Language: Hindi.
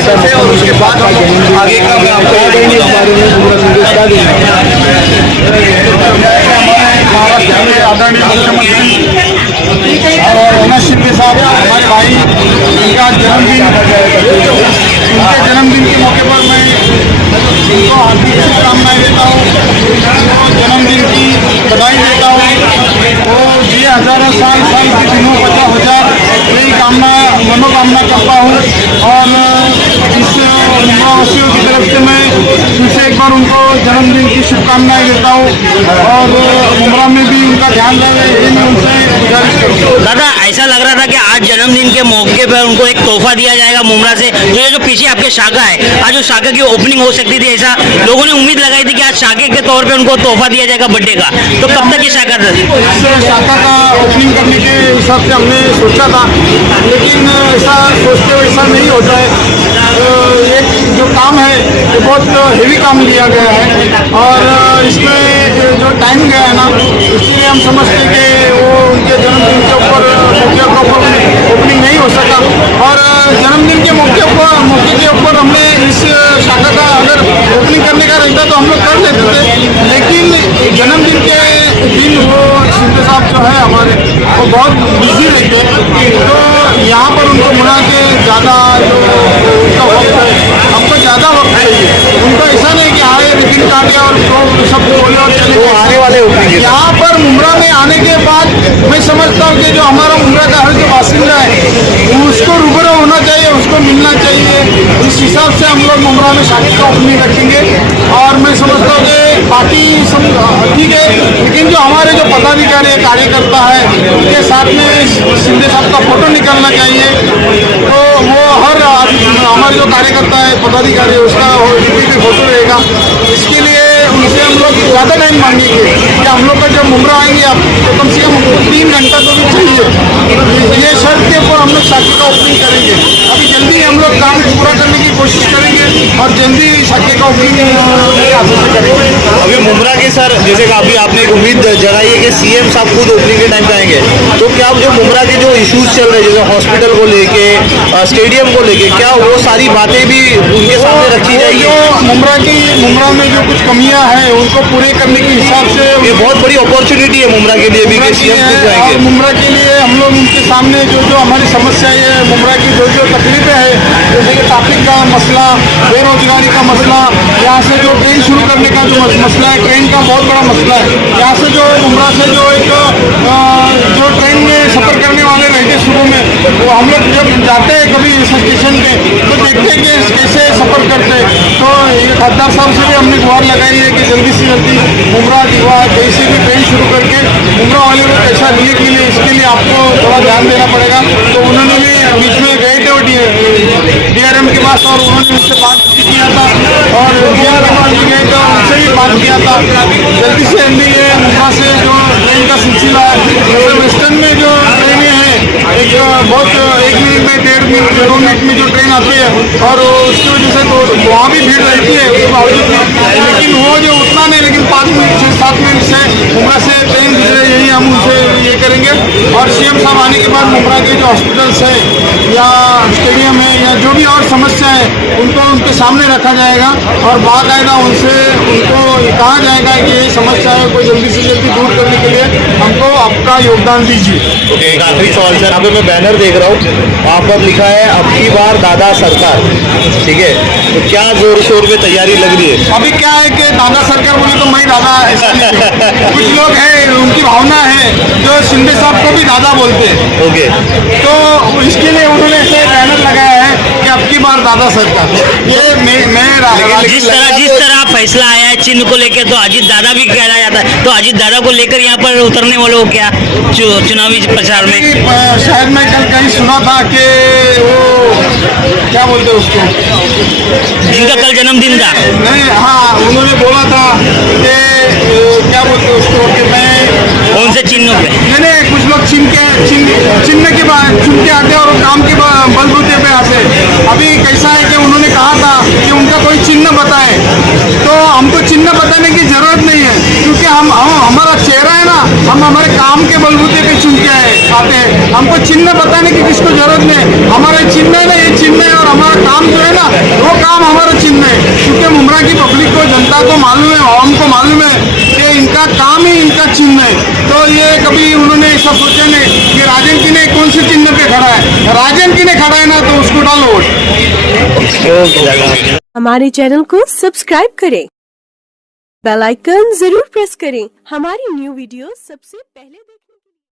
से और उसके बाद हम आगे का मैं आपको इस बारे में उमरा संदेश क्या देंगे? महाराष्ट्र के आदरणीय मुख्यमंत्री और रमेश शिंदे साहब हमारे भाई, इनका जन्मदिन, उनके जन्मदिन के मौके पर मैं उनको हार्दिक शुभकामनाएं देता हूँ, जन्मदिन की बधाई देता हूँ। वो ये हजारों साल के दिनों 50,000 यही मनोकामना करता हूँ। और इस निवासियों की तरफ से मैं फिर से एक बार उनको जन्मदिन की शुभकामनाएं देता हूँ और मुमरा में भी उनका ध्यान रहे, यही मैं उनसे गुजारिश करता हूँ। दादा, ऐसा लग रहा था कि आज जन्मदिन के मौके पर उनको एक तोहफा दिया जाएगा मुमरा से। जो पीछे आपके शाखा है, आज उस शाखा की ओपनिंग हो सकती थी, ऐसा लोगों ने उम्मीद लगाई थी कि आज शाखा के तौर पे उनको तोहफा दिया जाएगा बर्थडे का। तो कब तक ये शाखा था? इस शाखा का ओपनिंग करने के हिसाब से हमने सोचा था, लेकिन ऐसा सोचते वैसा नहीं होता है। एक जो काम है ये बहुत हेवी काम लिया गया है और इसमें जो टाइम गया है ना, इसलिए हम समझते हैं कि वो उनके जन्मदिन के ऊपर ओपनिंग नहीं हो सका। और जन्मदिन के मौके के ऊपर हमने इस शाखा का अगर ओपनिंग करने का रहता तो हम लोग कर लेते थे, लेकिन जन्मदिन के दिन वो शिंदे साहब जो है हमारे, वो बहुत बिजी रहते हैं। तो यहाँ पर उनको बुला के ज़्यादा जो उनका वक्त है, हमको ज़्यादा वक्त चाहिए। उनका ऐसा नहीं कि आए रिबिन काटे और सब बोले और चले गए। आने वाले ओपनिंग यहाँ पर मुमरा में आने के बाद मैं समझता हूँ कि जो हमारा मुमरा का हर जो बासिंदा है उसको रूबरू होना चाहिए, उसको मिलना चाहिए। इस हिसाब से हम लोग मुमरा में शाखा का ओपनिंग रखेंगे। और मैं समझता हूँ कि बाकी सब ठीक है, लेकिन जो हमारे जो पदाधिकारी कार्यकर्ता है उनके साथ में शिंदे साहब का फोटो निकलना चाहिए। तो वो हर हमारे जो कार्यकर्ता है पदाधिकारी है उसका फोटो रहेगा। इसके लिए उनसे हम लोग ज़्यादा टाइम मांगेंगे कि हम लोग का जब मुमरा आएंगे आप तो कम से कम 3 घंटा तो भी चाहिए। ये शर्त के ऊपर हम लोग शाखा का ओपनिंग करेंगे। अभी जल्दी हम लोग काम पूरा करने की कोशिश करेंगे और जल्दी शाखा का ओपनिंग करेंगे। अभी मुमरा के सर, जैसे कि अभी आपने एक उम्मीद जताई है कि सीएम साहब खुद ओपनिंग के टाइम पे आएंगे, तो क्या जो मुमरा के जो इश्यूज चल रहे हैं जैसे हॉस्पिटल को लेके, स्टेडियम को लेके, क्या वो सारी बातें भी उनके सामने रखी जाएगी? मुमरा में जो कुछ कमियां हैं उनको पूरे करने के हिसाब से ये बहुत बड़ी अपॉर्चुनिटी है मुमरा के लिए भी कि सीएम खुद और जाएंगे। मुमरा के लिए हम लोग उनके सामने जो हमारी समस्याएं है, मुमरा की जो तकलीफें हैं, जैसे कि ट्रैफिक का मसला, बेरोजगारी का मसला, यहाँ से जो ट्रेन शुरू करने का जो मसला है, ट्रेन का बहुत बड़ा मसला है। यहाँ से जो मुमरा से जो एक जो ट्रेन में सफ़र करने वाले रहते सुबह में, वो हम लोग जब जाते हैं कभी स्टेशन पे तो देखते हैं कि कैसे सफ़र करते हैं। तो खद्दार साहब से भी हमने गुहार लगाई है कि जल्दी से जल्दी मुमरा दिवा कैसे भी ट्रेन शुरू करके मुमरा वाले को पैसा रिलीफ मिले, इसके लिए आपको थोड़ा ध्यान देना पड़ेगा। तो उन्होंने भी बीच में गए थे DRM के पास और उन्होंने उससे बात किया था और DRM के पास भी गए थे और उनसे भी बात किया था। जल्दी से जल्दी ये मुमरा से जो ट्रेन का सिलसिला है, जैसे वेस्टर्न में जो ट्रेनें हैं एक बहुत 1 मिनट में 1.5 मिनट 2 मिनट में जो ट्रेन आती है और उसकी वजह से तो वहाँ भी भीड़ रहती है उसके बावजूद भी, लेकिन वो जो उतना नहीं, लेकिन 5 मिनट से 7 मिनट से मुमरा से ट्रेन गुजरे, यही हम उनसे ये करेंगे। और सीएम साहब आने के बाद मुमरा के जो हॉस्पिटल्स है या स्टेडियम है या जो भी और समस्या है उनको उनके सामने रखा जाएगा और बाकायदा उनको कहा जाएगा कि ये समस्या है, कोई जल्दी से जल्दी दूर करने के लिए हमको आपका योगदान दीजिए। ओके, एक आखिरी सवाल सर, यहाँ पे मैं बैनर देख रहा हूँ, वहाँ पर लिखा है अब की बार दादा सरकार, ठीक है, तो क्या जोर शोर में तैयारी लग रही है? अभी क्या है कि दादा सरकार बोले तो मैं दादा, ऐसा नहीं है। कुछ लोग हैं उनकी भावना है जो शिंदे साहब को भी दादा बोलते हैं। ओके, तो इसके लिए उन्होंने ऐसे बैनर लगाया है कि अब की बार दादा सरकार। ये मैं जिस तरह फैसला आया है चिन्ह को लेकर, तो अजीत दादा भी कहला जाता है, तो अजीत दादा को लेकर यहाँ पर उतरने वालों को क्या चुनावी प्रचार में? शायद मैं कल कहीं सुना था कि वो क्या बोलते हैं उसको, जिनका कल जन्मदिन था, नहीं, हाँ, उन्होंने बोला था कि क्या बोलते हैं उसको कि मैं कौन से चिन्हों पे? नहीं, कुछ लोग चिन्ह के बाद चुन के आते और काम के बलबूते पे आते। अभी कैसा है कि उन्होंने कहा था कि उनका कोई चिन्ह बताए, तो हमको चिन्ह बताने की जरूरत नहीं है, क्योंकि हम हमारा चेहरा है ना, हम हमारे काम के बलबूते पे चुन के आते हैं। हमको चिन्ह बताने की किसको जरूरत नहीं, हमारे चिन्ह है ना, ये चिन्ह है और हमारा काम जो है ना वो काम हमारा चिन्ह है, क्योंकि मुमरा की पब्लिक को, जनता को मालूम है, आवाम को मालूम है कि इनका काम ही इनका चिन्ह है। तो ये कभी उन्होंने ऐसा सोचा नहीं कि राजन की ने कौन से चिन्ह पे खड़ा है, राजन की ने खड़ा है ना तो उसको डालो वोट। हमारे चैनल को सब्सक्राइब करें, बेल आइकन जरूर प्रेस करें, हमारी न्यू वीडियो सबसे पहले देखें।